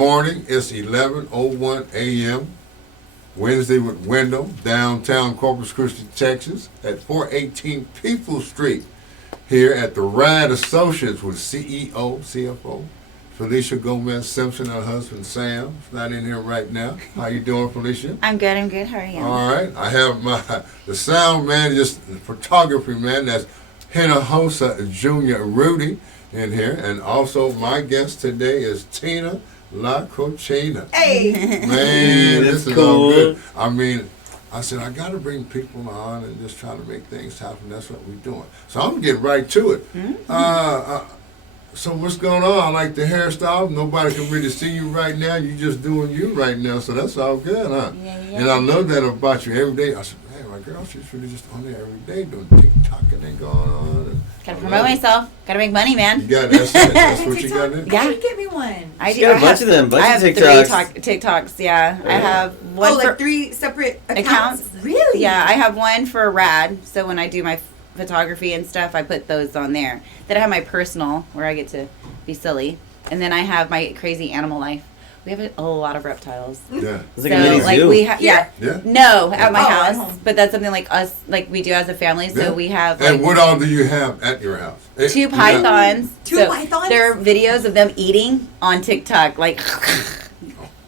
Morning, it's 11:01 a.m. Wednesday with Wendell, downtown Corpus Christi, Texas, at 418 People Street, here at the Rad Associates with CEO, CFO, Felicia Gomez Simpson, her husband Sam. She's not in here right now. How you doing, Felicia? I'm good. How are you? All right. I have the sound man, just the photography man. That's Hinojosa Jr. Rudy in here, and also my guest today is Tina La Cochina. Hey! Man, this is cool. all good. I mean, I said, I got to bring people on and just try to make things happen. That's what we're doing. So I'm going to get right to it. Mm-hmm. So what's going on? I like the hairstyle. Nobody can really see you right now. You just doing you right now. So that's all good, huh? Yeah. And I love that about you every day. I said, hey, my girl, she's really just on there every day doing TikTok and going on. And Gotta promote myself. Gotta make money, man. you got that's it. That's what you got in? Yeah. You get me one. I She got a bunch of them, I have TikToks. 3 TikToks. Yeah, I have one Oh, for like 3 separate accounts. Really? Yeah, I have one for Rad. So when I do my photography and stuff, I put those on there. Then I have my personal, where I get to be silly, and then I have my crazy animal life. We have a lot of reptiles. Yeah. It's like a mini zoo. we have Here? Yeah. no at my Oh, at house, home. but that's something like us, like we do as a family. So Yeah. we have And like what all do you have at your house? 2 pythons. Two So pythons? There are videos of them eating on TikTok, like.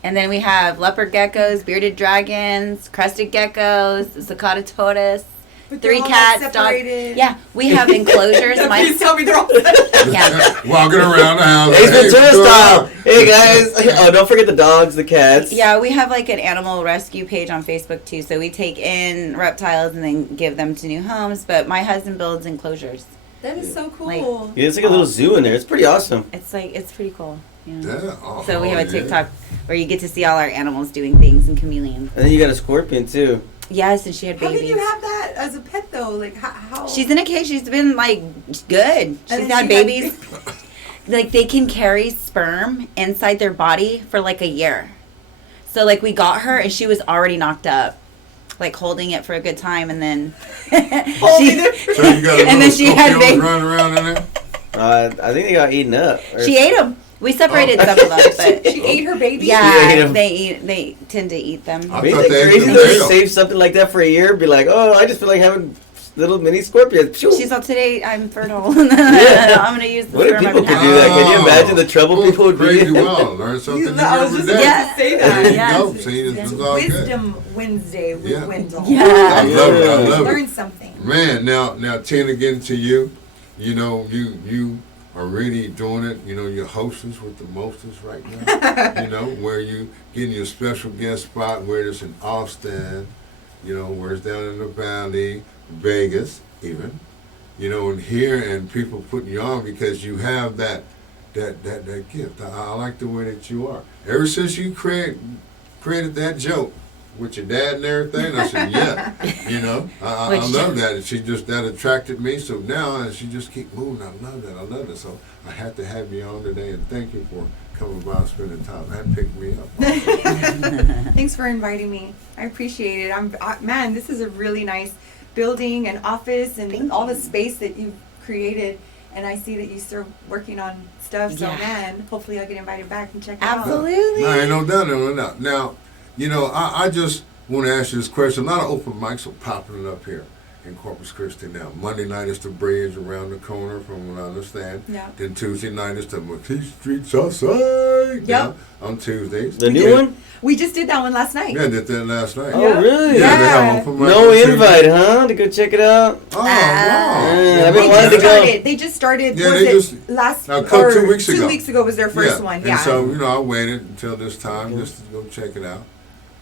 And then we have leopard geckos, bearded dragons, crested geckos, cicada tortoise, But they're 3 all, cats, like, dogs. separated. Yeah, we have enclosures. Please tell me they're all Yeah. Walking around the house. Ace Hey, Ventura what's going style. on? Hey guys. Oh, don't forget the dogs, the cats. Yeah, we have like an animal rescue page on Facebook too. So we take in reptiles and then give them to new homes. But my husband builds enclosures. That is so cool. Like- Yeah, it's like a little zoo in there. It's pretty awesome. It's pretty cool. Yeah. Yeah. Oh, So we have a yeah. TikTok where you get to see all our animals doing things and chameleons. And then you got a scorpion too. Yes, and she had How babies. can you have that as a pet though? Like how? She's in a cage. She's been like good. She's then had she babies. Like they can carry sperm inside their body for like a year. So like we got her and she was already knocked up, like holding it for a good time, and then Holding it for- So you got a And then little she had Scorpios babies. running around in there? I think they got eaten up. Or- She ate them. We separated some of them, but She ate her baby. She ate yeah, 'em. they tend to eat them. I Maybe thought it's they ate crazy the though to tail. save something like that for a year. Be like, oh, I just feel like having little mini scorpions. Phew. She's all, today I'm fertile. I'm gonna use the What if sperm people I've could had. do that? Can you imagine the trouble people would be Crazy in? well. Learn something new I was every just day. about Yeah. to say There that. you Yes. go. See, this is all good. Wisdom Wednesday with Yeah. Wendell. Yeah. I love it. I love it. Learn something. Man, now Tina, getting to you, you know, you are really doing it. You know, you're hostess with the mostest right now. You know, where you getting your special guest spot, where it's in Austin, you know, where it's down in the Valley, Vegas, even. You know, and here, and people putting you on because you have that gift. I like the way that you are. Ever since you created that joke with your dad and everything, I said, yeah, you know, I Which love joke? that. And she just, that attracted me. So now, and she just keep moving. I love that. So I had to have you on today, and thank you for coming by and spending time. That picked me up. Thanks for inviting me. I appreciate it. Man, this is a really nice building and office and Thank all you. the space that you've created. And I see that you're still working on stuff. So Yeah. man, hopefully I'll get invited back and check it out. Absolutely. No, ain't no doubt, no doubt. Now, you know, I just want to ask you this question. A lot of open mics are popping up here in Corpus Christi now. Monday night is the Bridge around the corner, from what I understand. Yeah. Then Tuesday night is the McKee Street Southside. Yep. On Tuesdays. The new one? We just did that one last night. Yeah, did that last night. Oh, Yeah. really? Yeah, they Yeah. have open mic No on Tuesday. invite, huh? To go check it out. Oh, wow. Yeah, I've been They wanting just to go. started. They just started. Yeah, was they it just- last a couple- or 2 weeks 2 ago. weeks ago was their first one. Yeah. And so, you know, I waited until this time just to go check it out.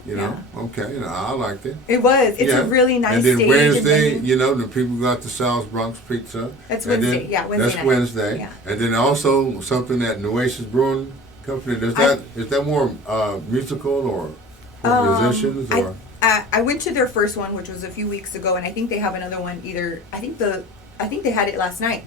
You know, okay, you know, I liked it. it was. It's Yeah. a really nice And then stage. Wednesday, and then, you know, the people got the South Bronx Pizza. That's And Wednesday. then- Yeah, Wednesday That's night. Wednesday. Yeah. And then also something at Nueces Brewing Company. Is that more musical or for musicians or? I went to their first one, which was a few weeks ago, and I think they have another one. I think they had it last night.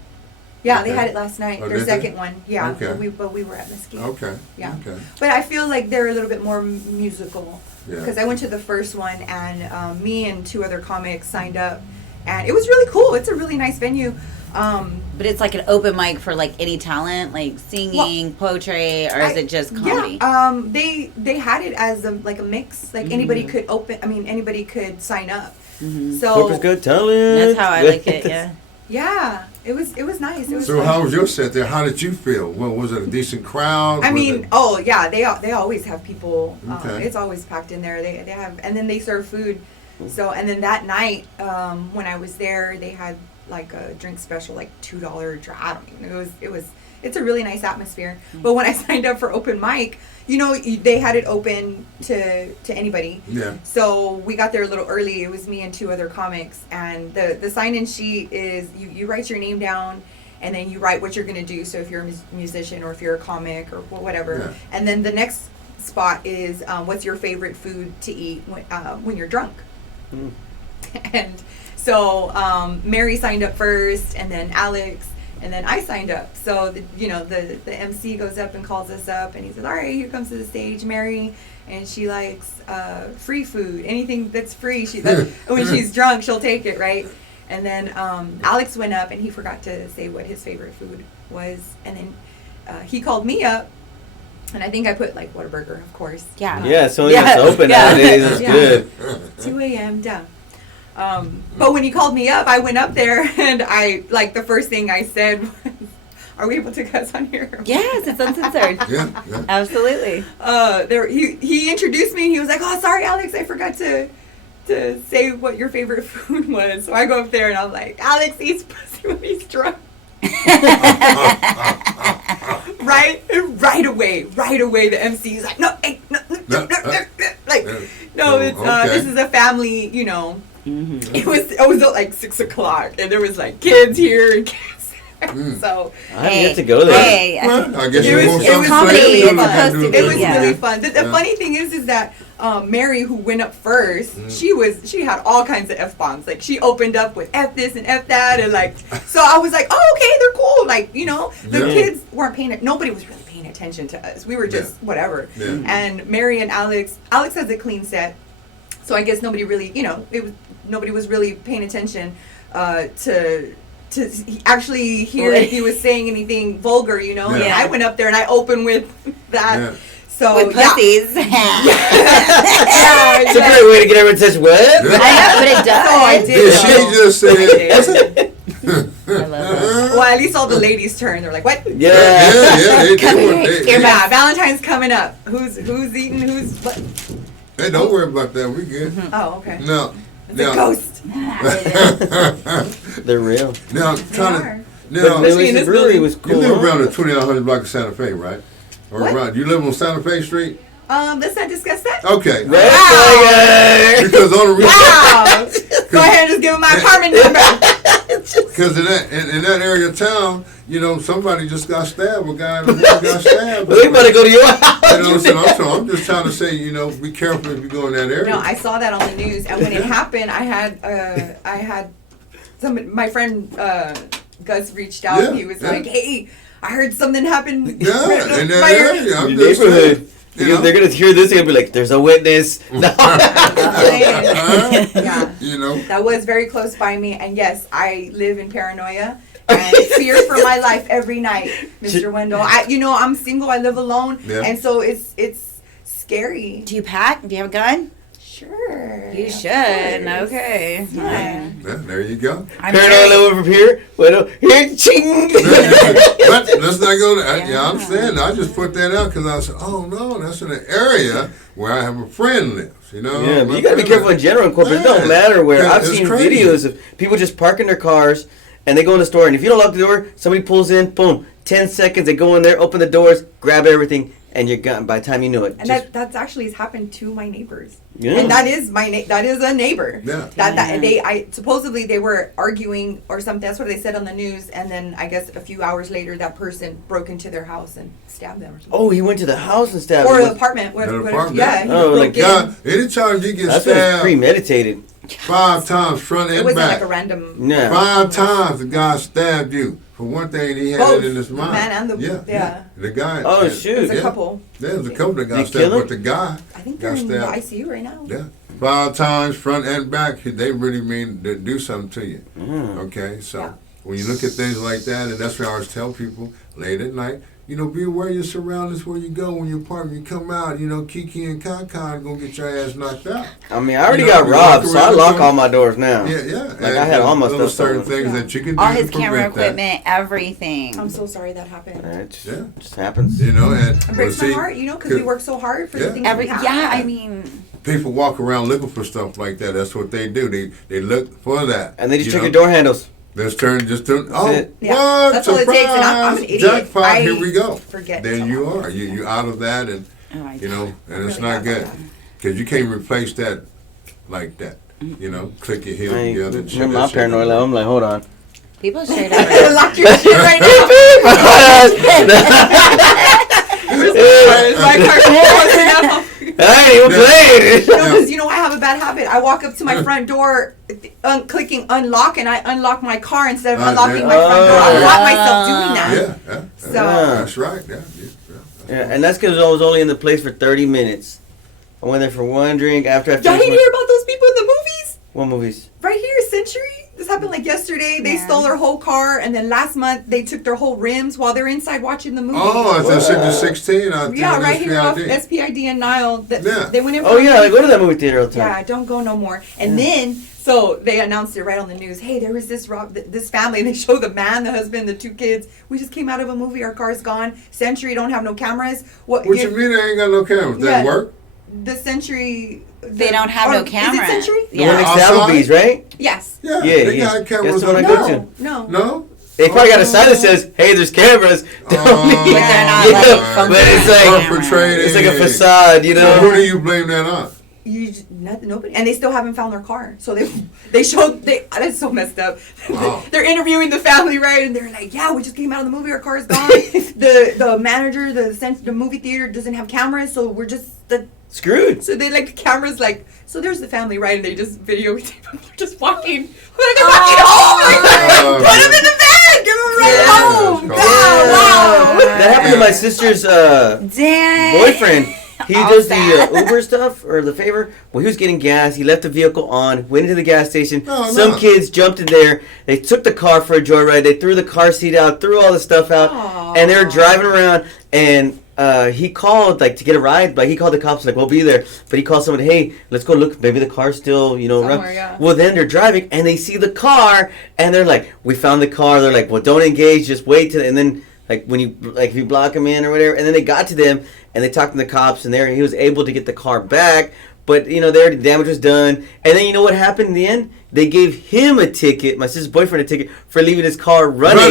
Yeah, they Okay. had it last night. Oh, Their did they? second one. Yeah, Okay. but we were at Mesquite. Okay. Yeah. Okay. But I feel like they're a little bit more musical Yeah. because I went to the first one, and me and 2 other comics signed up, and it was really cool. It's a really nice venue. But it's like an open mic for like any talent, like singing, poetry, or is it just comedy? Yeah, they had it as like a mix. Like anybody could anybody could sign up. So Corpus Good Talent. That's how I like it. Yeah. yeah, it was nice. It was So fun. how was your set there? How did you feel? Well, was it a decent crowd? I Was mean, it- oh yeah, they always have people. Okay. It's always packed in there. They have, and then they serve food. So and then that night, when I was there, they had like a drink special, like $2 drink. I don't even. It's a really nice atmosphere. But when I signed up for open mic, they had it open to anybody. Yeah. So we got there a little early. It was me and 2 other comics, and the sign-in sheet is you write your name down, and then you write what you're gonna do. So if you're a musician or if you're a comic or whatever, Yeah. and then the next spot is what's your favorite food to eat when you're drunk. And so Mary signed up first, and then Alex, and then I signed up. So the MC goes up and calls us up, and he says, "All right, here comes to the stage, Mary, and she likes free food, anything that's free. When she's drunk, she'll take it, right?" And then Alex went up, and he forgot to say what his favorite food was, and then he called me up. And I think I put like Whataburger, of course. Yeah. Yeah, so it's open nowadays. It's Yeah. good. 2 a.m. Duh. But when he called me up, I went up there, and the first thing I said was, "Are we able to cuss on here?" Yes, it's uncensored. Yeah. Absolutely. He introduced me. And he was like, "Oh, sorry, Alex, I forgot to say what your favorite food was." So I go up there, and I'm like, "Alex eats pussy when he's drunk." Right away, the MC is like, "No, hey, no, like, no, it's okay. this is a family, Mm-hmm. It was like 6 o'clock, and there was like kids here and kids there. So I have yet to go there. Hey, Well, I guess it you was, want it something was comedy. really It's fun. supposed to be, It was yeah. really fun. The Yeah. funny thing is that Mary, who went up first, she had all kinds of F-bombs. Like, she opened up with F this and F that, and like, so I was like, oh, okay, they're cool. Like, the Yeah. kids weren't nobody was really paying attention to us. We were just whatever. Yeah. And Mary and Alex has a clean set, so I guess nobody really, nobody was really paying attention to actually hear if he was saying anything vulgar, And Yeah. I went up there and I opened with that. Yeah. So with pussies. It's a great way to get everyone to touch what? I know, but it does. So I did. Did she just say it? I love that. Well, at least all the ladies turned. They're like, "What?" Yeah. They Come do. here, They- Yeah, Valentine's coming up. Who's eating? Who's what? Hey, don't worry about that. We good. Oh, okay. Now, It's a ghost. They're real. now, They trying are. to. But Now, the Especially in this brewery building. was you cool. live around the 2900 block of Santa Fe, right? Or What? around? You live on Santa Fe Street? Let's not discuss that. Okay. Red Wow. flag. Because on the reason, Wow. Go ahead and just give him my apartment number. because in that area of town, somebody just got stabbed. A guy in the woods got stabbed. Well, they better go to your house. I'm just trying to say, be careful if you go in that area. No, I saw that on the news, and when it happened, I had my friend Gus reached out. And he was Yeah. like, "Hey, I heard something happened Yeah, in that right here." area. I'm Your just neighborhood. saying, Because they're gonna hear this, they're gonna be like, "There's a witness." No. Yeah. That was very close by me, and yes, I live in paranoia and fear for my life every night, Mr. Wendell. I'm single. I live alone, Yeah. and so it's scary. Do you pack? Do you have a gun? Sure. You of should. course. Okay. Yeah. Yeah, there you go. I'm Paranoid sure. level from here. Well, here, ching. But let's not go there. Yeah, Yeah. I understand. I just put that out because I said, oh, no, that's in an area where I have a friend lives, Yeah, but My you gotta be friend careful in lives- general in corporate. It don't Yeah. matter where. Yeah, I've it's seen crazy. videos of people just parking their cars and they go in the store, and if you don't lock the door, somebody pulls in, boom, 10 seconds, they go in there, open the doors, grab everything, and you're gone by the time you know it. And Just- that's actually has happened to my neighbors. Yeah. And that is that is a neighbor. Yeah. That supposedly they were arguing or something. That's what they said on the news. And then I guess a few hours later, that person broke into their house and stabbed them or something. Oh, he went to the house and stabbed Or him. the apartment. An What, apartment. yeah. He Oh, broke like in. God, anytime you get That's what it's stabbed premeditated. 5 times front It and wasn't back, like a random. Yeah. 5 times the guy stabbed you. For one thing, he had Both, it in his the mind. man and the- yeah. The guy. Oh, yeah. shoot. There's a Yeah. couple. There's a couple that They got kill stabbed, him? but the guy I think they're got in the stabbed. ICU right now. Yeah. 5 times front and back, they really mean to do something to you. Mm. Okay, so Yeah. when you look at things like that, and that's why I always tell people late at night, you know, be aware of your surroundings where you go when you're parking. You come out, you know, Kiki and Con gonna get your ass knocked out. I mean, I already You know, got you robbed, walk so I around lock the all my doors now. Yeah. Like, I had all my little stuff certain stolen. things that you can do All to his camera prevent that. equipment, everything. I'm so sorry that happened. It Yeah. just happens. You know, and It breaks well, my see, heart, you know, because we work so hard for the Yeah. things Every we have. yeah, I mean, people walk around looking for stuff like that. That's what they do. They look for that. And they just you check know? your door handles. Just turn. Oh, it. Yeah, what? that's all it Surprise! takes, and I'm an idiot. Jackpot! I Here we go. forget There so you much. are. You out of that, and oh my you know, and it's Really not bad good about that. because you can't replace that like that. You know, click your heels together. And shit, I'm that my shit paranoid. don't I'm like, hold on. people straight up. Lock your shit right now. My car closing up. I ain't even playing. No, because you know I have a bad habit. I walk up to my front door, clicking unlock, and I unlock my car instead of unlocking my front door. I caught myself doing that. Yeah. So- That's right. Yeah. Yeah, and that's because I was only in the place for 30 minutes. I went there for one drink after I Y'all finished didn't hear about those people in the movies? What movies? Right here, Century. This happened like yesterday. They Yeah. stole their whole car, and then last month they took their whole rims while they're inside watching the movie. Oh, it's that Sector 16 out there. Yeah, on right here off SPID. SPID and Nile. Yeah. They went in. Oh, yeah, I go to that movie theater all the time. Yeah, don't go no more. And then, so they announced it right on the news. Hey, there was this family. They show the man, the husband, the two kids. We just came out of a movie. Our car's gone. Century don't have no cameras. What you mean they ain't got no cameras? That Yeah. work? The Century. They don't have no camera. Is it Century? The one next to Outside? Applebee's, right? Yes. Yeah, Yeah, they yeah. got cameras That's the one on I go there. to. No. No? They probably got a sign that says, hey, there's cameras. Don't Oh, need- But they're not Yeah, like but it's functioning like- cameras. Perpetrating. It's like a facade, you So who know? do you blame that on? Nobody, and they still haven't found their car. So they showed that's so messed up. Wow. They're interviewing the family, right? And they're like, "Yeah, we just came out of the movie. Our car's gone. the manager, the movie theater doesn't have cameras, so we're just Screwed. so they like the cameras like so. There's the family, right? And they just videotape them. They're just walking. Like they're walking home. Like, put them in the van. Give them right Yeah. home. Yeah. Wow. That happened to my sister's Dang. boyfriend. He All does sad. the Uber stuff or the favor. Well, he was getting gas. He left the vehicle on, went into the gas station. Oh, Some no. kids jumped in there. They took the car for a joyride. They threw the car seat out, threw all the stuff out, Aw. and they were driving around. And he called like to get a ride, but he called the cops like, "We'll be there." But he called somebody, "Hey, let's go look. Maybe the car's still, Somewhere, run." yeah. Well, then they're driving and they see the car, and they're like, "We found the car." They're like, "Well, don't engage. Just wait till." And then like when you if you block him in or whatever, and then they got to them and they talked to the cops, and he was able to get the car back. But the damage was done. And then you know what happened in the end? They gave him a ticket, my sister's boyfriend a ticket, for leaving his car running.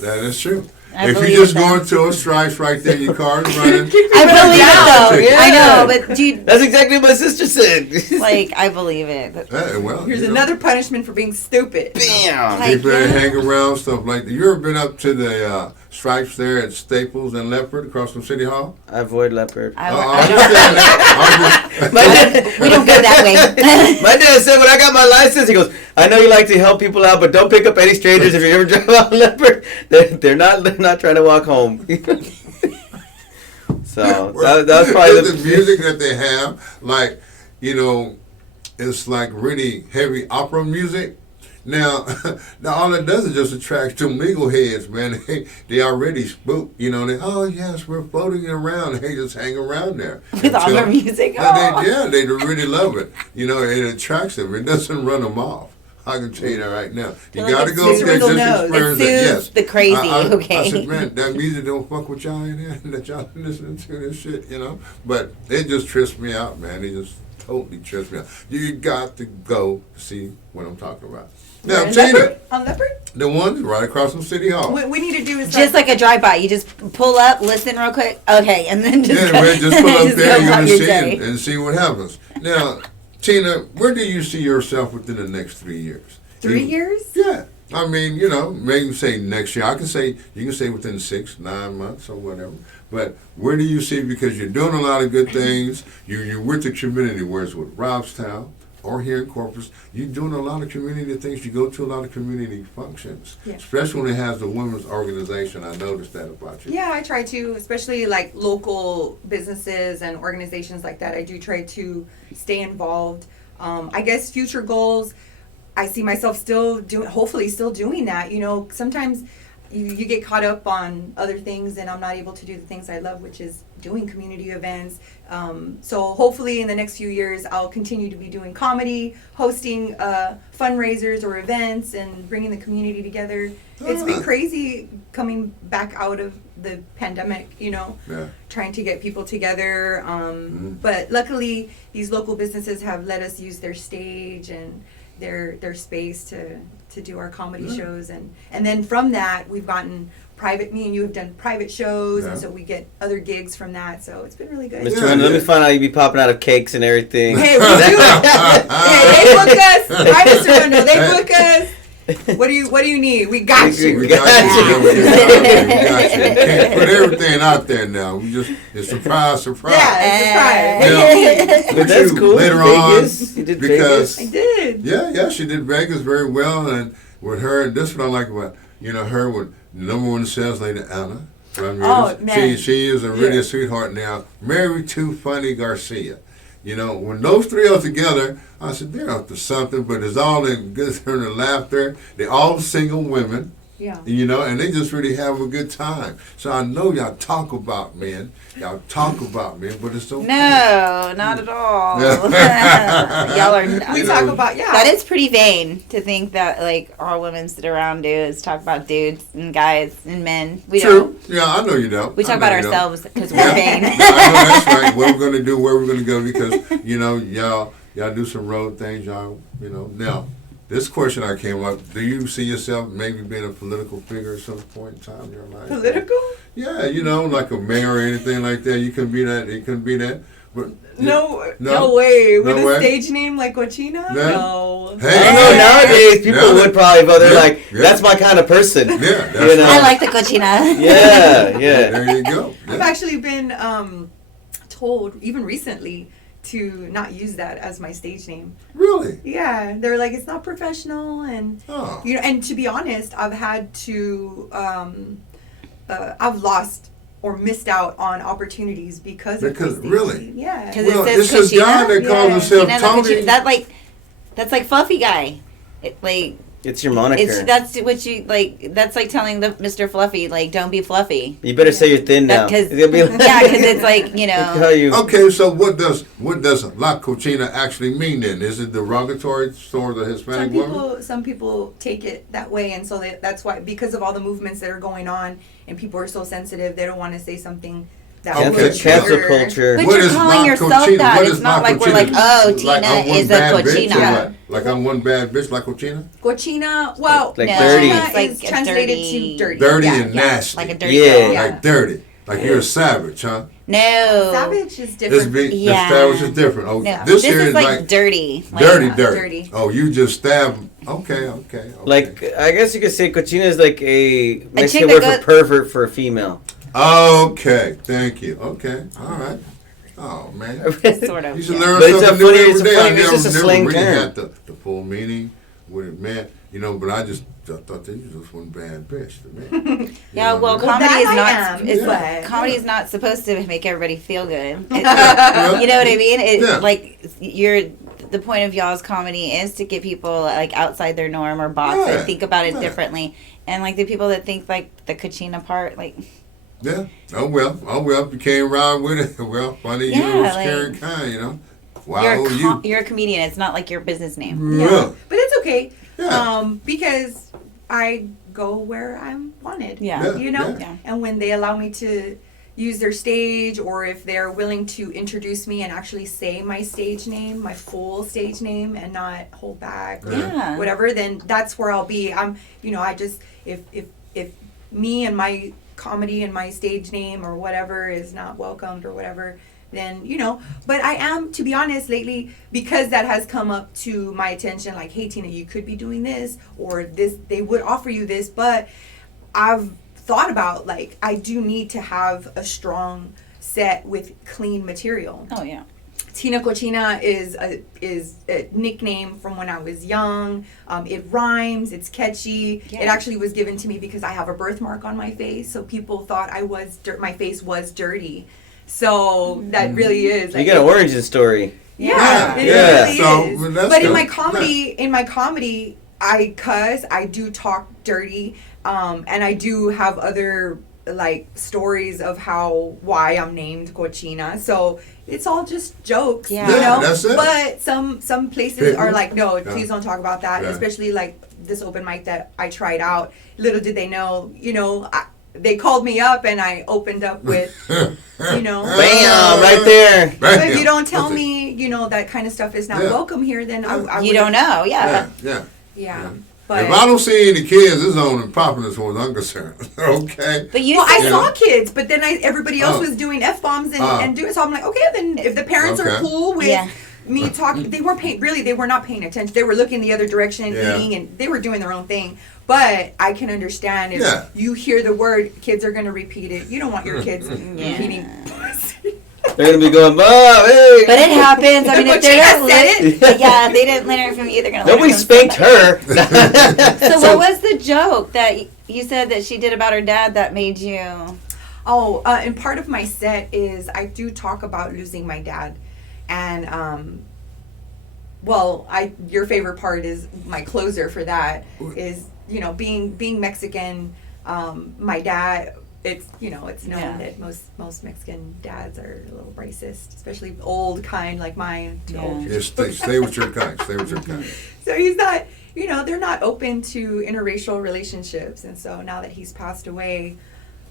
That is true. I If believe you just that. go into a Stripes right there, your car is running. I believe it though. Yeah. I know, but dude, That's exactly what my sister said. like I believe it. But Well, Here's you know, another punishment for being stupid. Bam. Like- people that hang around, stuff like that. You ever been up to the Stripes there at Staples and Leopard across from City Hall? I avoid leopard. I I don't. understand that. I'm just- My dad, We don't go that way. my dad said when I got my license, he goes, "I know you like to help people out, but don't pick up any strangers if you ever drive out leopard. They're not trying to walk home." So that was probably the music that they have, like, it's like really heavy opera music. Now all it does is just attract them legal heads, man. They already spooked, they, oh yes, we're floating around. They just hang around there. With all their music. They really love it. It attracts them. It doesn't run them off. I can tell you that right now. You Like got to it go up there soothes- just it experience soothes it. Yes. the crazy, I okay. said, man, that music don't fuck with y'all in there. That y'all listening to this shit, But it just trips me out, man. It just totally trips me out. You got to go see what I'm talking about. Now, On Tina, Leopard? On Leopard? the ones right across from City Hall. What we need to do is Just like a drive-by, you just pull up, listen real quick, okay, and then just Yeah, go, man, just pull up just there, go you're about going your to see day. it and see what happens. Now, Tina, where do you see yourself within the next 3 years? 3 years? Yeah. I mean, maybe say next year. You can say within 6, 9 months or whatever. But where do you see, because you're doing a lot of good things, you're with the community, whereas with Robstown or here in Corpus, you're doing a lot of community things. You go to a lot of community functions, Yeah. especially when it has the women's organization. I noticed that about you. Yeah, I try to, especially like local businesses and organizations like that. I do try to stay involved. I guess future goals. I see myself hopefully still doing that. You know, sometimes you get caught up on other things, and I'm not able to do the things I love, which is doing community events. So hopefully in the next few years, I'll continue to be doing comedy, hosting fundraisers or events, and bringing the community together. It's been crazy coming back out of the pandemic, you know, trying to get people together. But luckily, these local businesses have let us use their stage and their space to do our comedy shows, and then from that we've gotten me and you have done private shows, and so we get other gigs from that, so it's been really good. Mr. Wendell, let me find out you be popping out of cakes and everything. Hey, we do it. Hey, they book us. Right, Mr. Wendell, they book us. What do you need? We got you. We got you. We got you. Can't put everything out there now. It's surprise. Yeah, it's But that's cool. Later Vegas? on, You did because Vegas? I did. Yeah, she did Vegas very well, and with her, and this is what I like about her with number one sales lady Anna. Man. She is really a sweetheart now. Married to Funny Garcia. When those three are together, I said, they're up to something, but it's all in good turn of laughter. They're all single women. Yeah. And they just really have a good time. So I know y'all talk about men, but it's okay. No, not at all. Y'all are. We talk about That is pretty vain to think that like all women sit around do is talk about dudes and guys and men. We True. don't. Yeah, I know you don't. We talk about ourselves because we're vain. I know that's right. What we're gonna do, where we're gonna go, because y'all do some road things, y'all. Now. This question I came up, do you see yourself maybe being a political figure at some point in time in your life? Political? Yeah, like a mayor or anything like that. You can be that. It can be that. But No way. With No a way? stage name like Cochina? No. Hey. I know nowadays people would probably, but they're like, Yeah. that's my kind of person. Yeah, that's You know? I like the cochina. Yeah. There you go. I've actually been told, even recently, to not use that as my stage name. Really? Yeah, they're like, it's not professional, and Oh. and to be honest, I've had to I've lost or missed out on opportunities because of my stage really? name. Yeah. Because Well, it says it's a guy cochina. that calls himself Cochina, Tony. that's like fluffy guy. It's your moniker. That's what you like. That's like telling the Mr. Fluffy like don't be fluffy. You better say you're thin now. Because It's gonna be like- it's like How you? Okay, so what does La Cochina actually mean then? Is it derogatory toward the Hispanic woman? Some people take it that way, and so that's why, because of all the movements that are going on, and people are so sensitive, they don't want to say something that Okay. would Cancel trigger- culture. But What you're is calling La yourself Cochina? that. What It's is not La like we're like, Cochina? oh, Like Tina I'm one is a bad bitch, or cochina. what? Like I'm one bad bitch like Cochina? Cochina, well, Like No, dirty. Cochina it's like is a translated dirty- to dirty. Dirty Yeah, and yeah. nasty. Like a dirty Yeah. girl. Like dirty. Like you're a savage, huh? No. Savage is This different. big, Yeah. the savage is different. Oh, No. this This here is is like dirty. Like, dirty. dirty. Oh, you just stab. Okay. Like, I guess you could say cochina is like a Mexican chick word that for pervert for a female. Okay, thank you. Okay, all right. Oh man, Sort of. you should yeah. learn But it's something a new funny- every it's a day. funny- I it's just a never slang really term. had the full meaning with it, man. But I thought that you just one bad bitch to me. Yeah, well, Well, comedy that is I not. am, Is but- comedy is not supposed to make everybody feel good. Yeah. You know what I mean? Yeah. Like the point of y'all's comedy is to get people like outside their norm or box Right. and think about it Right. differently. And like the people that think like the cochina part, like Yeah. Oh well. If you can't ride with it, well, funny. Yeah, You know, like- scary kind. Wow. you're a comedian. It's not like your business name. Yeah. But it's okay. Yeah. Because I go where I'm wanted. Yeah. You know? Yeah. And when they allow me to use their stage, or if they're willing to introduce me and actually say my stage name, my full stage name, and not hold back or Yeah. whatever, then that's where I'll be. I just, if me and my comedy and my stage name or whatever is not welcomed or whatever, then but I am, to be honest, lately, because that has come up to my attention, like, hey Tina, you could be doing this, or this, they would offer you this, but I've thought about, like, I do need to have a strong set with clean material. Oh yeah. Tina Cochina is a nickname from when I was young. It rhymes. It's catchy. Yeah. It actually was given to me because I have a birthmark on my face, so people thought my face was dirty. So that really is. You got an origin story. Yeah, it Yeah. really So, is. well, that's But in good. my comedy, I cuss, I do talk dirty, and I do have other like stories of why I'm named Cochina. So it's all just jokes, Yeah. you know. That's it. But some places People- are like, no, Yeah. please don't talk about that. Yeah. Especially like this open mic that I tried out. Little did they know, they called me up and I opened up with, you know. Bam, right there. But Bam. if you don't tell That's it. me, that kind of stuff is not Yeah. welcome here, then I You would've- don't know, Yeah, yeah. yeah. Yeah. If I don't see any kids, it's on and popping as far as I'm concerned. Okay. But you Well, I said- saw kids, but then everybody else Oh. was doing F bombs Oh. and doing so. I'm like, okay, then if the parents are Okay. cool with Yeah. me talking, they weren't paying. Really, they were not paying attention. They were looking the other direction, Yeah. eating, and they were doing their own thing. But I can understand if Yeah. you hear the word, kids are going to repeat it. You don't want your kids repeating. They're gonna be going, Mom, hey. But it happens. I mean, if But they you don't said learn, yeah, they didn't learn it from you. They're gonna. Nobody learn it from spanked somebody. her. So what was the joke that you said that she did about her dad that made you? Oh, and part of my set is I do talk about losing my dad, and your favorite part is my closer for that is being Mexican. My dad, it's known Yeah. that most Mexican dads are a little racist, especially old kind like mine. Yeah. Old. Yeah, stay with your kind. Stay with your kind. So he's not, they're not open to interracial relationships, and so now that he's passed away,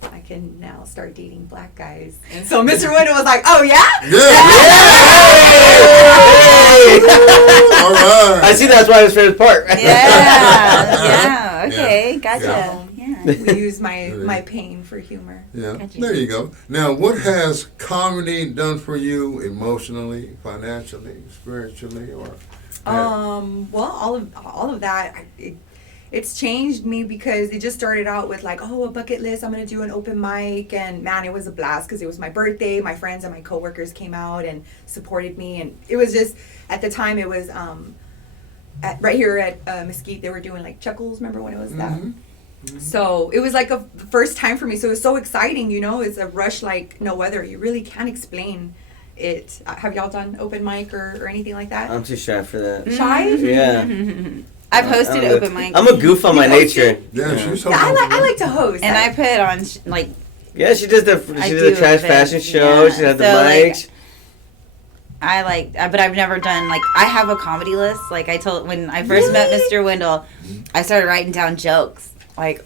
I can now start dating black guys. And so Mr. Wendell was like, "Oh yeah." All right. I see that's why his favorite part. Yeah. Okay. Gotcha. Yeah. We use my pain for humor. Yeah, Gotcha. there you go. Now, what has comedy done for you emotionally, financially, spiritually, or? Well, all of that, it's changed me because it just started out with like, a bucket list. I'm gonna do an open mic, and man, it was a blast because it was my birthday. My friends and my coworkers came out and supported me, and it was just at the time it was right here at Mesquite. They were doing like Chuckles. Remember when it was that? So it was like a first time for me. So it was so exciting, It's a rush like no other. You really can't explain it. Have y'all done open mic or anything like that? I'm too shy for that. Shy? Yeah. I've hosted I'm open mics. I'm a goof on my You nature. Yeah, she's Yeah, I like to host. and I put on like Yeah, she does the I she do did the trash events, fashion show. yeah. She had the So, like, mics. but I've never done like I have a comedy list. Like I told when I first met Mr. Wendell, I started writing down jokes. Like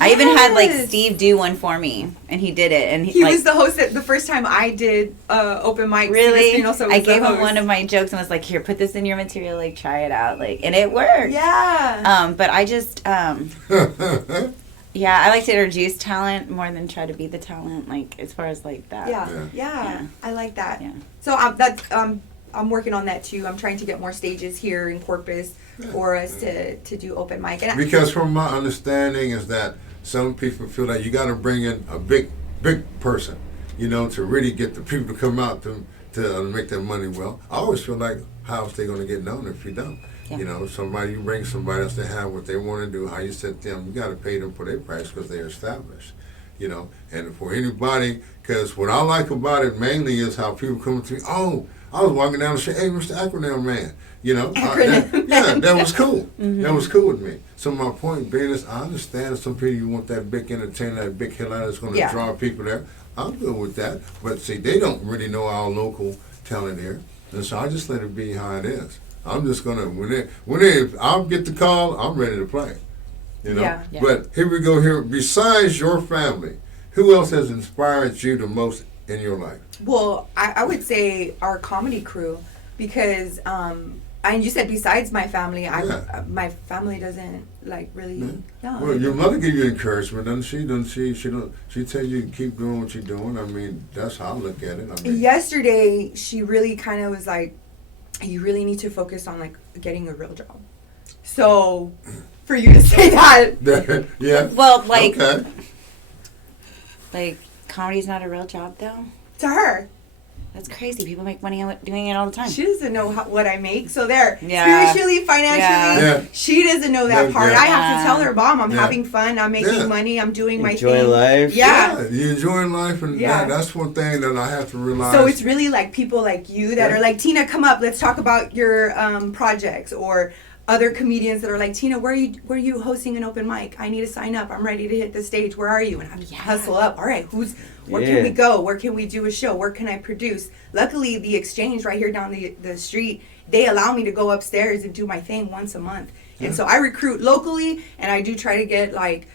I even had like Yes. Steve do one for me, and he did it. And he like, was the host the first time I did open mic. really. Also I gave him one of my jokes and was like, "Here, put this in your material. Like, try it out." Like, and it worked. Yeah. But I just yeah, I like to introduce talent more than try to be the talent. Like as far as like that. Yeah. Yeah. I like that. Yeah. So I'm working on that too. I'm trying to get more stages here in Corpus for us to do open mic. And Because from my understanding is that some people feel that you got to bring in a big person, to really get the people to come out to make their money well. I always feel like how's they going to get known if you don't? Yeah. You bring somebody else to have what they want to do, how you set them, you got to pay them for their price because they're established, And for anybody, because what I like about it mainly is how people come to me, oh, I was walking down the street, hey, Mr. Acronym Man, that was cool. Mm-hmm. That was cool with me. So my point being is, I understand some people you want that big entertainer, that big headliner that's going to draw people there. I'm good with that. But see, they don't really know our local talent here, and so I just let it be how it is. I'm just gonna when I'll get the call, I'm ready to play. Yeah. Yeah. But here we go. Here, besides your family, who else has inspired you the most in your life? Well, I would say our comedy crew because and you said besides my family, my family doesn't like really. Yeah. No. Well, your mother give you encouragement, doesn't she? She tell you to keep doing what you're doing. I mean, that's how I look at it. I mean, Yesterday, she really kind of was like, "You really need to focus on like getting a real job." So, for you to say that, yeah. Well, like, Okay. like comedy's not a real job though. to her, That's crazy. People make money doing it all the time. She doesn't know what I make. So there, Yeah. spiritually, financially, Yeah. she doesn't know that part. Yeah. I have to tell her, Mom, I'm Yeah. having fun. I'm making Yeah. money. I'm doing my Enjoying thing. life. Yeah. You enjoying life, and Yeah. that's one thing that I have to realize. So it's really like people like you that Yeah. are like, Tina, come up. Let's talk about your projects. Or other comedians that are like, Tina, where are you hosting an open mic? I need to sign up. I'm ready to hit the stage. Where are you? And I hustle up. All right, where can we go? Where can we do a show? Where can I produce? Luckily, the Exchange right here down the street, they allow me to go upstairs and do my thing once a month. And so I recruit locally, and I do try to get like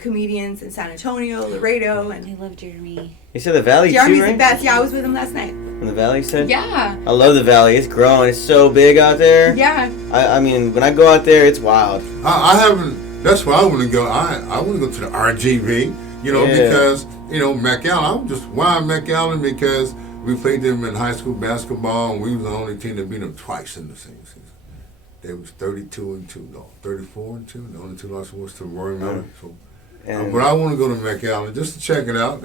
comedians in San Antonio, Laredo, and I love Jeremy. You said the Valley Jeremy's too, the right? best. Yeah, I was with him last night. In the Valley, you said? Yeah. I love the Valley. It's growing. It's so big out there. Yeah. I mean, when I go out there, it's wild. I haven't. That's where I want to go. I want to go to the RGV. Because McAllen. I'm just why McAllen because we played them in high school basketball, and we was the only team that beat them twice in the same season. They was 32-2, no, 34-2. The only two losses was to Roy Miller. So, but I want to go to McAllen just to check it out.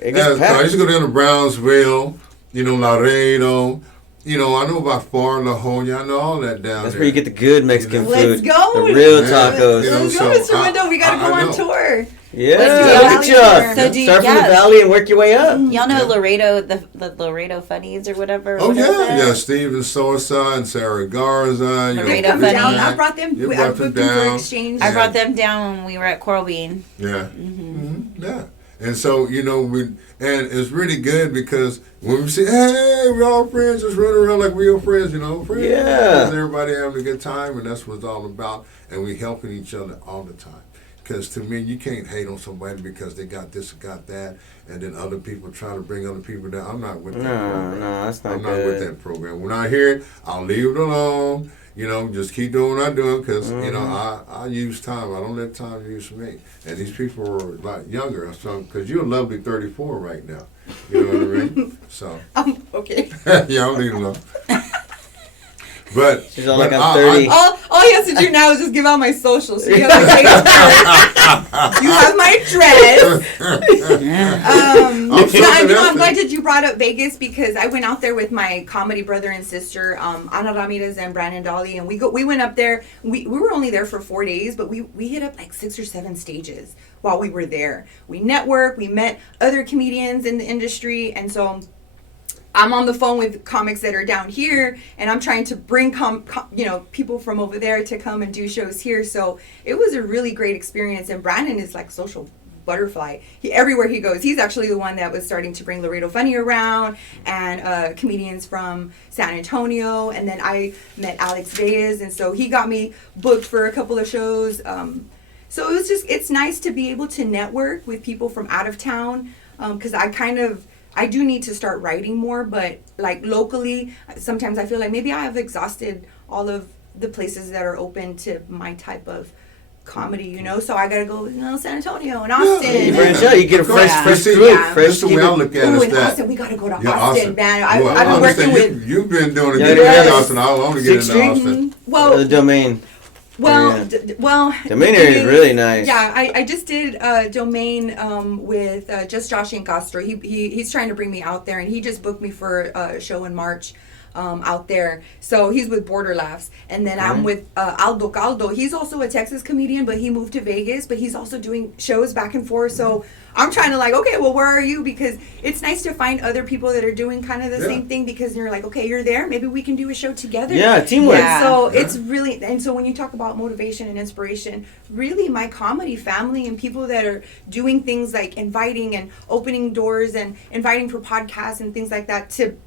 It gets packed. I used to go down to Brownsville, Laredo. I know about Far La Jolla. I know all that down there. That's where you get the good Mexican food. Let's go. The real Yeah. tacos. Let's go, Mr. Wendell. We got to go I on know. tour. Yeah, Let's do look Valley at y'all. tour. So do you- Start from the yeah. Valley and work your way up. Y'all know Yeah. Laredo, the Laredo Funnies or whatever? Oh What is yeah, it? yeah. Steven Sosa and Sarah Garza. They Laredo come Funny. down. I brought them. You I brought booked them them for down. exchange. I brought them down when we were at Coral Bean. Yeah. Yeah. And so, and it's really good because when we say, hey, we're all friends, just run around like real friends, friends. Yeah. And everybody having a good time, and that's what it's all about. And we helping each other all the time. Because to me, you can't hate on somebody because they got this or got that, and then other people try to bring other people down. I'm not with that program. No, that's not I'm good. not with that program. When I hear it, I'll leave it alone. Just keep doing what I'm doing because, I use time. I don't let time use me. And these people are a lot younger. Because you're a lovely 34 right now. You know what I mean? So, Okay. yeah, I'll leave it alone. But, She's all like, I'm 30. All he has to do now is just give out my social. So you have my Facebook. You have my address. I'm glad that you brought up Vegas because I went out there with my comedy brother and sister, Ana Ramirez and Brandon Dolly, and we went up there. We were only there for 4 days, but we hit up like 6 or 7 stages while we were there. We networked, we met other comedians in the industry, and so I'm on the phone with comics that are down here, and I'm trying to bring people from over there to come and do shows here. So it was a really great experience. And Brandon is like social butterfly. Everywhere he goes, he's actually the one that was starting to bring Laredo Funny around and comedians from San Antonio. And then I met Alex Baez, and so he got me booked for a couple of shows. So it was it's nice to be able to network with people from out of town because I do need to start writing more, but like locally, sometimes I feel like maybe I have exhausted all of the places that are open to my type of comedy, so I gotta go, San Antonio and Austin. You branch out, you get a fresh see, group. yeah. Fresh That's the way I look at it. Ooh, Is in that Austin, we gotta go to Yeah, Austin, man. I've Well, been I working understand with. You've been doing a Yeah, good yeah. job in Austin. I want to get Sixth into Street? Austin. Well, The Domain. well, Yeah. Domain area is really nice. Yeah, I just did Domain with just Josh and Castro. He's trying to bring me out there, and he just booked me for a show in March out there. So he's with Border Laughs. And then I'm with Aldo Caldo. He's also a Texas comedian, but he moved to Vegas, but he's also doing shows back and forth. So I'm trying to okay, well, where are you? Because it's nice to find other people that are doing kind of the same thing because you're like, okay, you're there. Maybe we can do a show together. Yeah, teamwork. Yeah. So it's really, and so when you talk about motivation and inspiration, really my comedy family and people that are doing things like inviting and opening doors and inviting for podcasts and things like that to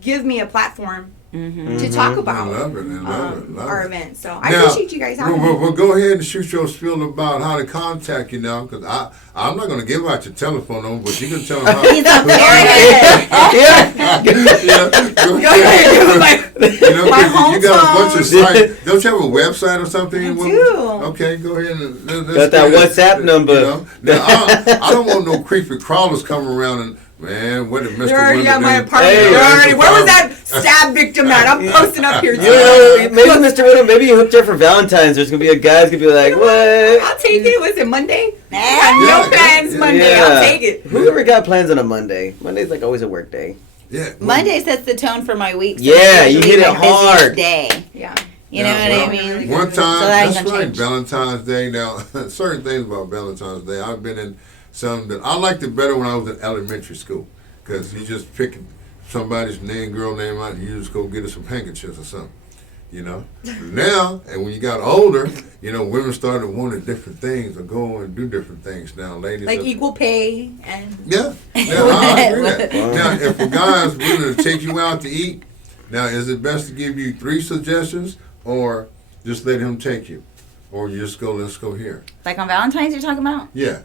give me a platform to talk about I love it. our event. So I Now, appreciate you guys having me. Well, go ahead and shoot your spiel about how to contact you now, because I'm not going to give out your telephone number, but you can tell them how. He's up there. Yeah. Go Go ahead, give them my You home got a bunch of phone. sites. Don't you have a website or something? I do. Okay, go ahead and Got that WhatsApp number. Now, I don't want no creepy crawlers coming around and man, what did Mr. They're already Wendell at my do? apartment. Hey, They're already, Mr. where was Wendell. that stab victim at? I'm posting up here. You know, maybe Mr. Woodham, maybe you hooked her for Valentine's. There's gonna be a guy's gonna be like, what? I'll take it. Was it Monday? Yeah. No Yeah, plans yeah. Monday. I'll take it. Whoever got plans on a Monday? Monday's like always a work day. Yeah. Monday sets the tone for my week. So Yeah, it's you usually hit it my busiest hard. Day. Yeah. You know Yeah, what I well, mean? One time, So that ain't that's gonna right, change. Valentine's Day. Now, certain things about Valentine's Day, I've been in some that I liked it better when I was in elementary school because you just pick somebody's name, girl name out, and you just go get her some handkerchiefs or something. You know, now, and when you got older, you know, women started wanting different things or go and do different things now. Ladies, Like equal pay and. yeah, I agree with that. Now, if a guy is willing to take you out to eat, now is it best to give you 3 suggestions or just let him take you, or you just go, let's go here? Like on Valentine's, you're talking about? Yeah,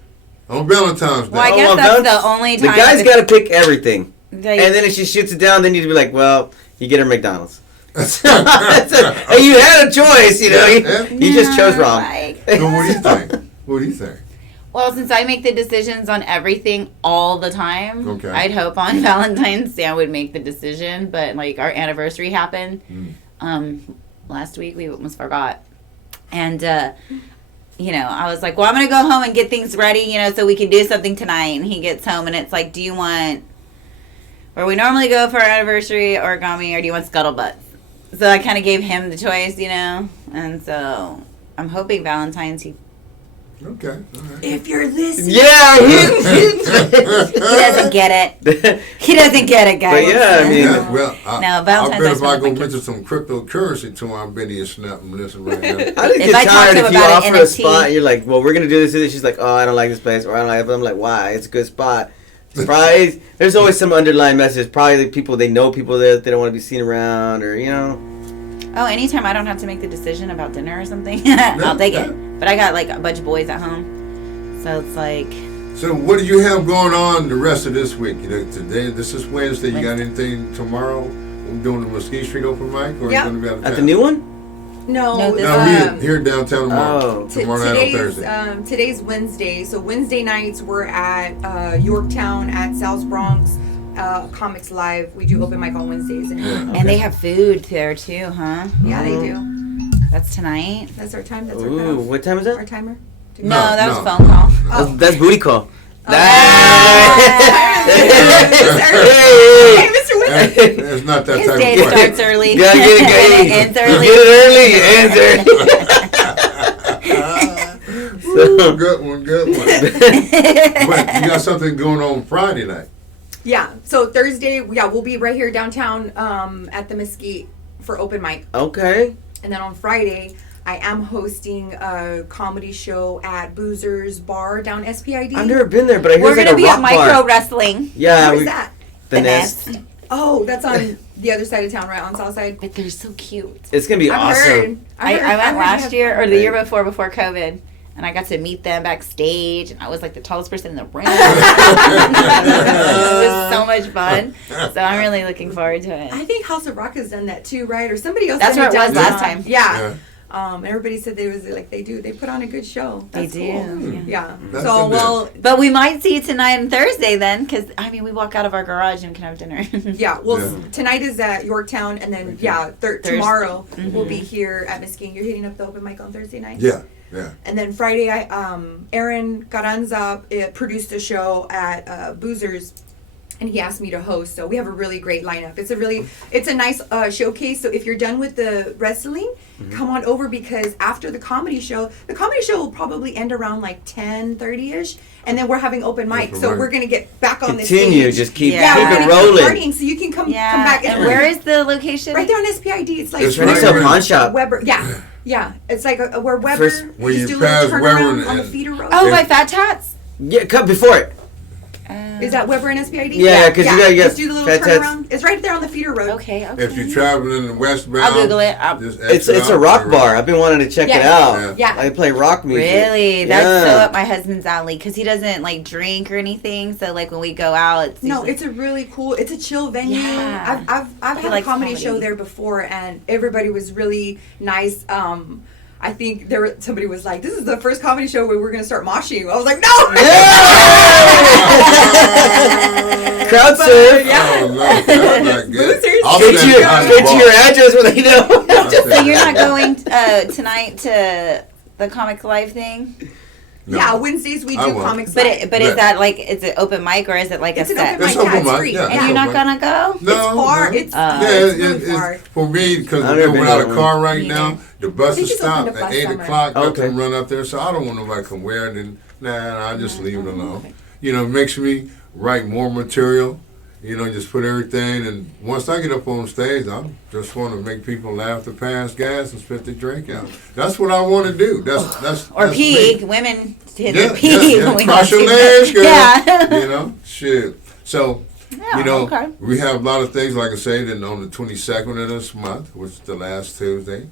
on Valentine's Day. Well, I guess well, that's that's- the only The time. guy's got to pick everything. Like, And then if she shoots it down, then you'd be like, well, you get her McDonald's. Hey, you had a choice, you know. You just chose wrong. like- So what do you think? What do you think? Well, since I make the decisions on everything all the time, Okay. I'd hope on Valentine's Day I would make the decision. But like our anniversary happened last week, we almost forgot, and you know, I was like, well, I'm gonna go home and get things ready, you know, so we can do something tonight. And he gets home, and it's like, do you want where we normally go for our anniversary origami, or do you want scuttlebutt? So I kind of gave him the choice, you know, and so I'm hoping Valentine's he Okay, all right. If you're listening. Yeah, doesn't get it. He doesn't get it, guys. But yeah, I mean- Yeah, well, No, I Valentine's bet Day's if I not go my mention some cryptocurrency to him, I bet he'll snap and listen right now. I didn't If get I talk tired to him if you about an offer a NFT. spot. You're like, well, we're gonna do this. She's like, oh, I don't like this place, or I don't like it. But I'm like, why? It's a good spot. It's probably there's always some underlying message. Probably the people they know people there that they don't want to be seen around, or you know. Oh, anytime I don't have to make the decision about dinner or something, I'll take yeah. it. But I got like a bunch of boys at home, so it's like So what do you have going on the rest of this week? You know, today, this is Wednesday. You got anything tomorrow? We're doing the Mesquite Street open mic, or Yeah. you going to be out of At town? the new one? No, No, this- No, here downtown tomorrow. Oh. Tomorrow night on today's Thursday. today's Wednesday. So Wednesday nights we're at Yorktown at Sal's Bronx Comics Live. We do open mic on Wednesdays. And Yeah. and they have food there too, huh? yeah, they do. That's tonight. That's our time. That's our Ooh, cutoff. what time is Our that? timer. No, No, that was no. a phone call. Oh. That's booty call. Oh. Hey. Hey, Mr. Wendell. It's not that His type day of party. starts early. You gotta get and it, it ends you early. get it early, ends early. Ooh, good one, good one. But you got something going on Friday night. Yeah. So Thursday, we'll be right here downtown at the Mesquite for open mic. Okay. And then on Friday, I am hosting a comedy show at Boozer's Bar down SPID. I've never been there, but I hear We're it's like gonna a be rock at micro bar. wrestling, Yeah, Where's that? the nest. Oh, that's on the other side of town, right on South Side. but they're so cute. It's gonna be I've awesome. heard. I I've went heard you last have year fun. or the year before COVID, and I got to meet them backstage, and I was like the tallest person in the room. It was so much fun. So I'm really looking forward to it. I think House of Rock has done that too, right? Or somebody else. That's done where it was downtown. last time. Yeah. Everybody said they put on a good show. They That's do. cool. Yeah. Yeah. That's So the well, But we might see you tonight and Thursday then, because I mean we walk out of our garage and can have dinner. yeah. Well, Yeah. tonight is at Yorktown, and then tomorrow we'll be here at Mesquite. You're hitting up the open mic on Thursday night. Yeah, yeah. And then Friday, Aaron Carranza produced a show at Boozer's, and he asked me to host. So we have a really great lineup. It's a nice showcase. So if you're done with the wrestling, come on over, because after the comedy show will probably end around like 10:30ish, and then we're having open mic. Open So mic. we're gonna get back on the Continue, stage. just keep Yeah. we're keep gonna it rolling. keep partying. So you can come Yeah. back. And where is the location? right there on SPID? It's like It's Right next to a pawn shop. Weber. Yeah. It's like where Weber. First- when just you do a little pass Weber turnaround on the and- feeder road. Oh, by Fat Tats. Yeah, cut before it. Is that Weber and SPID? Yeah, 'cause you gotta get Just do the little Fat Tats. turnaround. It's right there on the feeder road. Okay. If you're traveling westbound, I'll Google it. just It's exit a out rock the bar. road. I've been wanting to check it Yeah. out. Yeah. I play rock music. Really? That's Yeah. so up my husband's alley because he doesn't like drink or anything. So like when we go out, it's No, usually- it's a really cool. It's a chill venue. Yeah. I've He had a likes comedy comedy. show there before, and everybody was really nice. I think somebody was like, "This is the first comedy show where we're gonna start moshing." I was like, "No!" Crowd But, surf. yeah. Oh, no, that's not good. Boozers. I'll Straight to stand your, behind the straight to bar. your address where they know. I'll So stand you're not behind going tonight to the Comic Live thing? No. Yeah, Wednesdays we I do won't. comics. But Live. is that like, is it open mic or is it like It's a an set? open It's mic. open Yeah, it's mic, free. yeah. And you're not gonna go? No, It's far. no. It's it's far. for me because I've we're never been without to a car right Me now. neither. The bus They is just opened stopped up at last 8 summer. o'clock. Got Okay. them run up there, so I don't want nobody to come wear it. And I just leave it alone. You know, it makes me write more material. You know, just put everything. And once I get up on stage, I just want to make people laugh to pass gas and spit the drink out. That's what I want to do. That's Or that's pee. me. Women tend Yeah, to pee. yeah. when we Cross want your to. legs, girl. Yeah. You know, shit. So, Yeah, you know, okay. we have a lot of things, like I say, then on the 22nd of this month, which is the last Tuesday,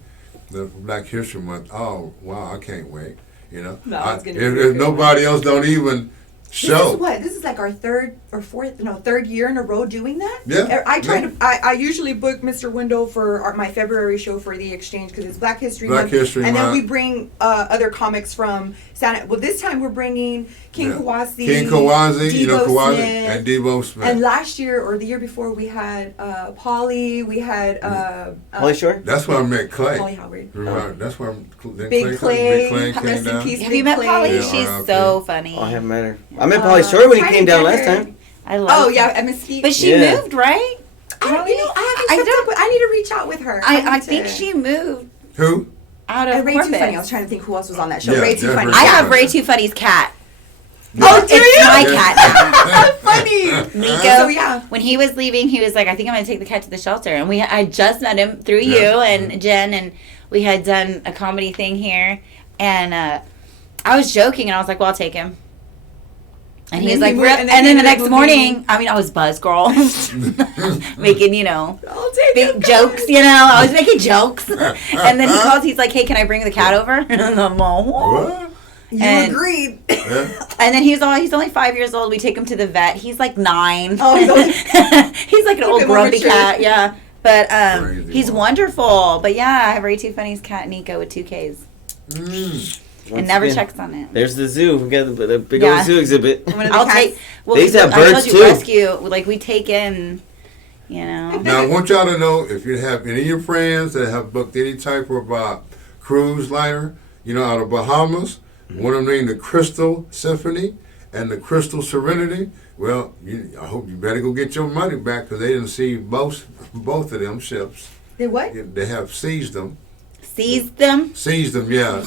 the Black History Month. Oh, wow, I can't wait. You know, No, it's gonna be if good. nobody else don't even This show. is what? This is like our third year in a row doing that. Yeah, I try yeah. to. I usually book Mr. Wendell for my February show for the exchange because it's Black History Black Month. History and then Month. we bring other comics from Santa. Well, this time we're bringing King Yeah. Kawasi, King Kawazi, you know, Debo Kawazi, Smith, and Debo Smith. And last year or the year before we had Polly. We had Holly Shore? That's where I met Clay. Polly Howard. Remember, that's where Big Clay. Big Clay came Rest in down. peace, Have Big you met Clay. Polly? Yeah, She's R.I.P. so funny. Oh, I haven't met her. I met Polly Shore when he trying came to down get last her. time. I love Oh her. yeah, at Mesquite. But she Yeah. moved, right? I haven't I kept don't- up with- I need to reach out with her. I need think to- she moved Who? out of And Ray Too Corpus. Funny. I was trying to think who else was on that show. Yeah, Ray Too yeah, Funny. Ray I Too have Funny. Ray Too Funny's cat. Oh, do you? It's my cat now. Funny. Nico, So, yeah. when he was leaving, he was like, I think I'm going to take the cat to the shelter. And I just met him through Yeah. you and Jen, and we had done a comedy thing here. And I was joking, and I was like, well, I'll take him. And he was like, moved- "Rip." and And then then the he next moved morning, I mean, I was buzz girl, making, I'll take big it, jokes, guys. I was making jokes. And then he calls, he's like, hey, can I bring the cat over? And I'm like, "Whoa." What? You And- agreed. Yeah. And then he's only 5 years old. We take him to the vet. He's like 9. Oh, he's only- he's like an A old bit more grumpy mature. cat, yeah. But Crazy he's one. wonderful. But yeah, I have Ray Too Funny's cat Nico with 2 Ks. Mm. And Once never again, checks on it. There's the zoo. We got the big Yeah. old zoo exhibit. One of the I'll cats. take. Well, They used to have I told birds, you, too. rescue. Like we take in, you know. Now, I want y'all to know, if you have any of your friends that have booked any type of cruise liner, you know, out of Bahamas, one of them named the Crystal Symphony and the Crystal Serenity, well, I hope you better go get your money back because they didn't see both of them ships. They what? They have seized them. Seized them. Seized them, yeah.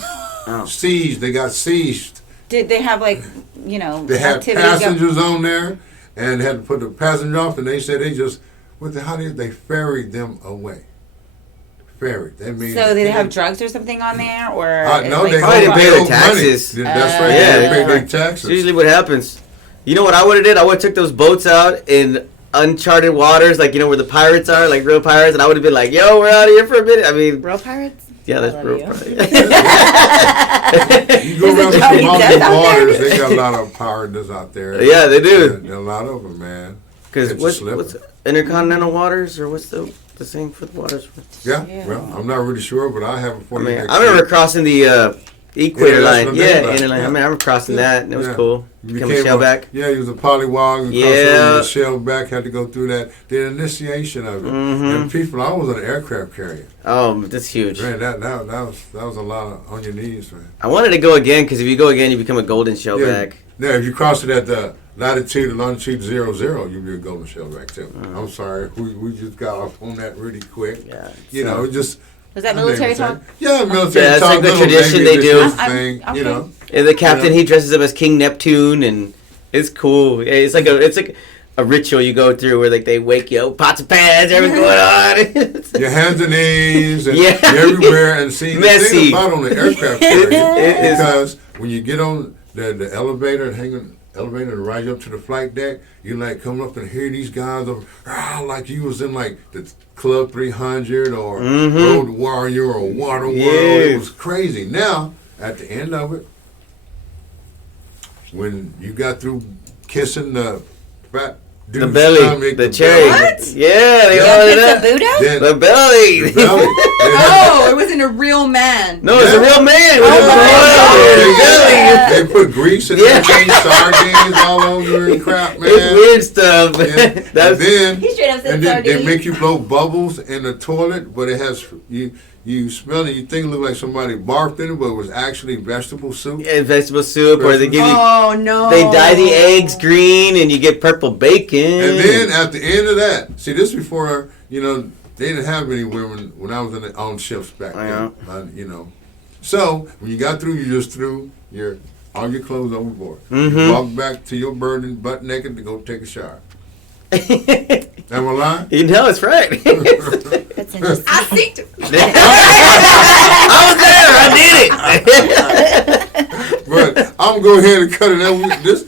Oh. Seized. They got seized. Did they have like, They had activity go- passengers on there and had to put the passenger off, and they said they just, how did they ferried them away? Ferried. That means. So did they have drugs or something on there, or No, like, they Probably didn't pay their owed money. taxes. That's right. Yeah, They didn't pay their That's taxes. usually what happens. You know what I would have did? I would have took those boats out in uncharted waters, like, where the pirates are, like real pirates, and I would have been like, yo, we're out of here for a minute. I mean, real pirates? yeah, I that's love real you. pirates. You go Is it around the Johnny Bahamas Depp out waters, there? they got a lot of pirates out there. Yeah, they do. There are a lot of them, man. Because It's a what's slipper. intercontinental waters, or what's the thing for the waters? Yeah, Yeah. well, I'm not really sure, but I have a I for you mean, next I remember year. crossing the equator line. International Yeah, Day line. interline. I mean, I remember crossing that, and it was Yeah. cool. You Become a became shellback. Yeah, he was a polywog. And Yeah. the shellback had to go through the initiation of it. Mhm. And people, I was an aircraft carrier. Oh, that's huge. Man, that was a lot of on your knees, man. I wanted to go again, because if you go again, you become a golden shellback. Yeah, if you cross it at the latitude and longitude 00, you'll be a golden shellback too. I'm sorry, we just got off on that really quick. Yeah. You know, it just. Was that military talk? Yeah, military Yeah, it's talk. like the little tradition Navy, they this do. is I'm- thing, okay. you know. And the captain, Yeah. he dresses up as King Neptune, and it's cool. It's like a ritual you go through where like they wake you up, pots and pans, everything going on. Your hands and knees and Yeah. you're everywhere. And see, the Messy. thing about on the aircraft carrier, It is. because when you get on the elevator and hang on elevator and ride up to the flight deck, you like come up and hear these guys like you was in like the Club 300 or Mhm. Road Warrior or Waterworld. Yes. It was crazy. Now, at the end of it, when you got through kissing the fat The dude's belly, stomach, the cherry. belly, Yeah, they You all got it pizza up. Buddha? then The belly. the belly. Oh, it wasn't a real man. No, it's a real man. They put grease in everything, sardines all over and crap, man. It's weird stuff. Yeah. That's, He straight up said And then they sardines. make you blow bubbles in the toilet, but it has you smell it. You think it looked like somebody barfed in it, but it was actually vegetable soup. yeah, vegetable soup, or they give you. Oh no! They dye the eggs green, and you get purple bacon. And then at the end of that, see, this before they didn't have any women when I was on shifts back then. So when you got through, you just threw all your clothes overboard. Mhm. You walked back to your burden, butt naked, to go take a shower. Am I lying? You know it's right. That's interesting. I think. I was there. I did it. But I'm going to go ahead and cut it out.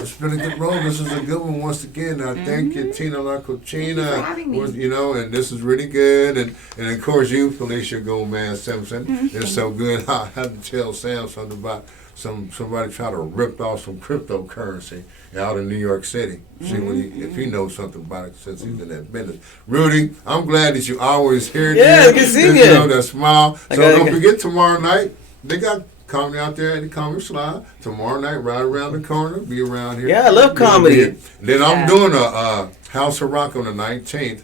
It's been a good roll. This is a good one once again. I thank you, Tina La Cochina. Thank you for having me. And this is really good. And of course you, Felicia Gomez Simpson. It's so good. I had to tell Sam something about somebody try to rip off some cryptocurrency out in New York City. See if he knows something about it since he's in that business. Rudy, I'm glad that you always here. Yeah, good seeing you. That smile. So don't Okay. forget tomorrow night. They got comedy out there at the Comedy Slide. Tomorrow night, right around the corner. Be around here. Yeah, I love comedy. Then I'm doing a House of Rock on the 19th.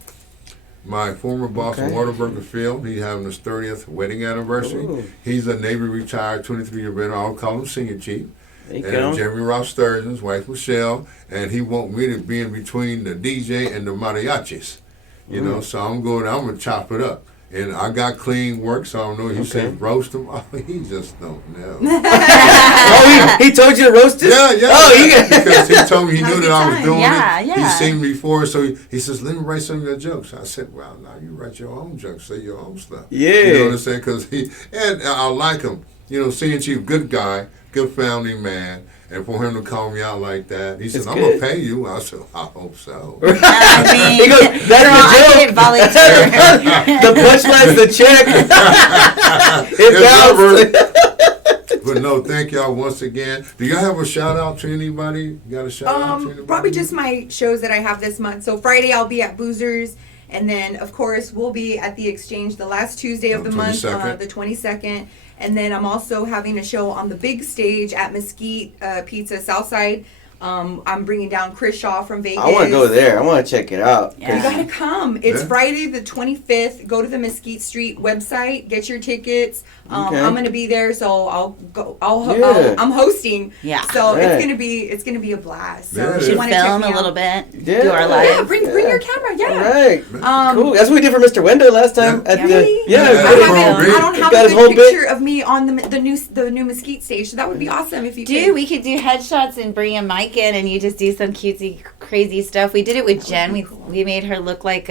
My former boss, Okay. Waterburger Field, he's having his 30th wedding anniversary. Ooh. He's a Navy retired 23-year veteran. I'll call him Senior Chief. There you And go. Jeremy Ross Sturgeon's wife, Michelle. And he want me to be in between the DJ and the mariachis. So I'm going to chop it up. And I got clean work, so I don't know. He said roast them. Oh, he just don't know. Oh, he told you to roast it? Yeah. Oh, Because he told me he knew that I was doing Yeah, it. yeah. He's seen me before, so he says, let me write some of your jokes. I said, well, now you write your own jokes, say your own stuff. Yeah. You know what I'm saying? Because and I like him. Senior Chief, good guy, good family man. And for him to call me out like that, he said, It's I'm going to good. pay you. I said, I hope so. I mean, He goes, that's girl, I the joke. didn't volunteer. The punchline's the check. It bounced. But no, thank y'all once again. Do y'all have a shout out to anybody? You got a shout out to anybody? Probably just my shows that I have this month. So Friday I'll be at Boozers, and then of course we'll be at the Exchange the last Tuesday of the month, 22nd. the 22nd. And then I'm also having a show on the big stage at Mesquite Pizza Southside. I'm bringing down Chris Shaw from Vegas. I want to go there. I want to check it out. Yeah. You gotta come. It's Yeah. Friday the 25th. Go to the Mesquite Street website. Get your tickets. Okay. I'm gonna be there, so I'll go. Yeah. I'm hosting. Yeah. So Right. it's gonna be a blast. So Yeah. if We you Should wanna check film me a out- little bit. Yeah. Do our live. Yeah, bring your camera. All Yeah. right. Um, Cool. That's what we did for Mr. Wendell last time. Yeah. At Yeah. the, Really? yeah, Yeah, it was that's good. from I Rick. don't You have got a his whole good bit? picture of me on the new Mesquite stage, so that would be awesome if you Dude, could. we could do headshots and bring a mic in, and you just do some cutesy, crazy stuff. We did it with Jen. We made her look like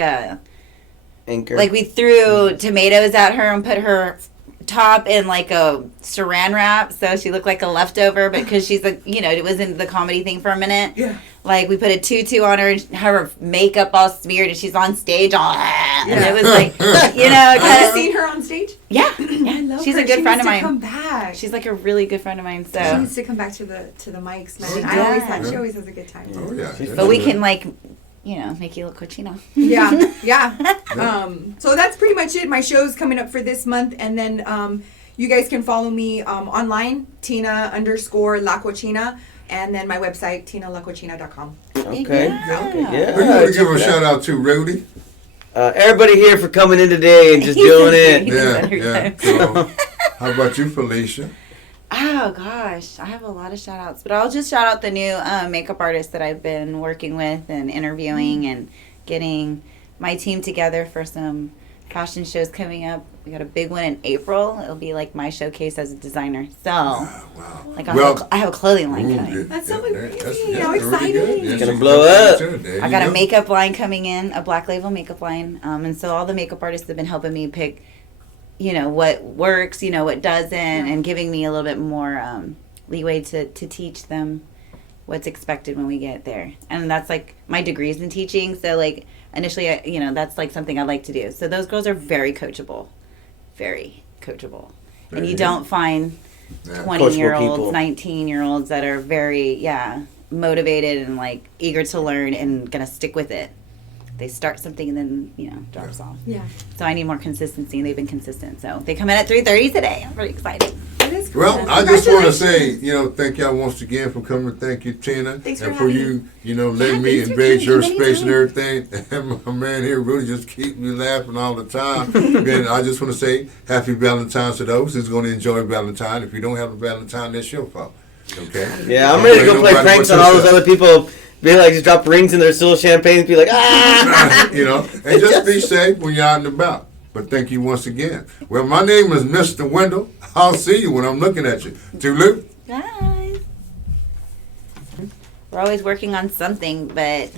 Anchor. we threw tomatoes at her and put her top in like a saran wrap, so she looked like a leftover. But because she's it was in the comedy thing for a minute. Yeah. Like we put a tutu on her and her makeup all smeared, and she's on stage all, and it was like, Have kind you of. seen her on stage? Yeah, I yeah. love She's her. a good She friend of needs to mine. Come back. She's like a really good friend of mine. She So, needs to come back to the mics, man. Oh, I yeah. always have. Yeah. She always has a good time. Oh, yeah. but we can make you look cochino. Yeah. So that's pretty much it. My show's coming up for this month, and then you guys can follow me online, Tina_La Cochina, and then my website, TinaLaCochina.com. Okay. Yeah. Okay. Yeah. Who you want to check give a it out. shout out to, Rudy? Everybody here for coming in today and just He's doing a- it. Yeah. So, how about you, Felicia? Oh gosh, I have a lot of shout outs, but I'll just shout out the new makeup artist that I've been working with and interviewing and getting my team together for some fashion shows coming up. We got a big one in April. It'll be like my showcase as a designer. So, Wow. like Well, I have a clothing line Ooh, coming. That's so that's- amazing. yeah, I'm really excited. good. It's gonna she's blow got up. that too. There I you got a go. makeup line coming in, a Black Label makeup line, and so all the makeup artists have been helping me pick, what works, what doesn't, and giving me a little bit more leeway to teach them what's expected when we get there. And that's like my degrees in teaching, so like initially, that's like something I like to do. So those girls are very coachable, and you don't find Yeah. 20-year-olds, people. 19-year-olds that are very, motivated and like eager to learn and gonna stick with it. they start something and then drops off. Yeah. So I need more consistency, and they've been consistent. So they come in at 3:30 today. I'm very excited. That is cool. Well, I just want to say, Congratulations. thank y'all once again for coming. Thank you, Tina, Thanks and for for having you, letting me thanks for invade your coming space and anytime. everything. And my man here really just keep me laughing all the time. And I just want to say, happy Valentine's to those who's going to enjoy Valentine. If you don't have a Valentine, that's your fault. Okay. Yeah, I'm ready to go play Nobody pranks but on all those yourself. other people. Be like, just drop rings in their still champagne and be like, ah! And just be safe when you're out and about. But thank you once again. Well, my name is Mr. Wendell. I'll see you when I'm looking at you. Toodaloo. Guys, we're always working on something, but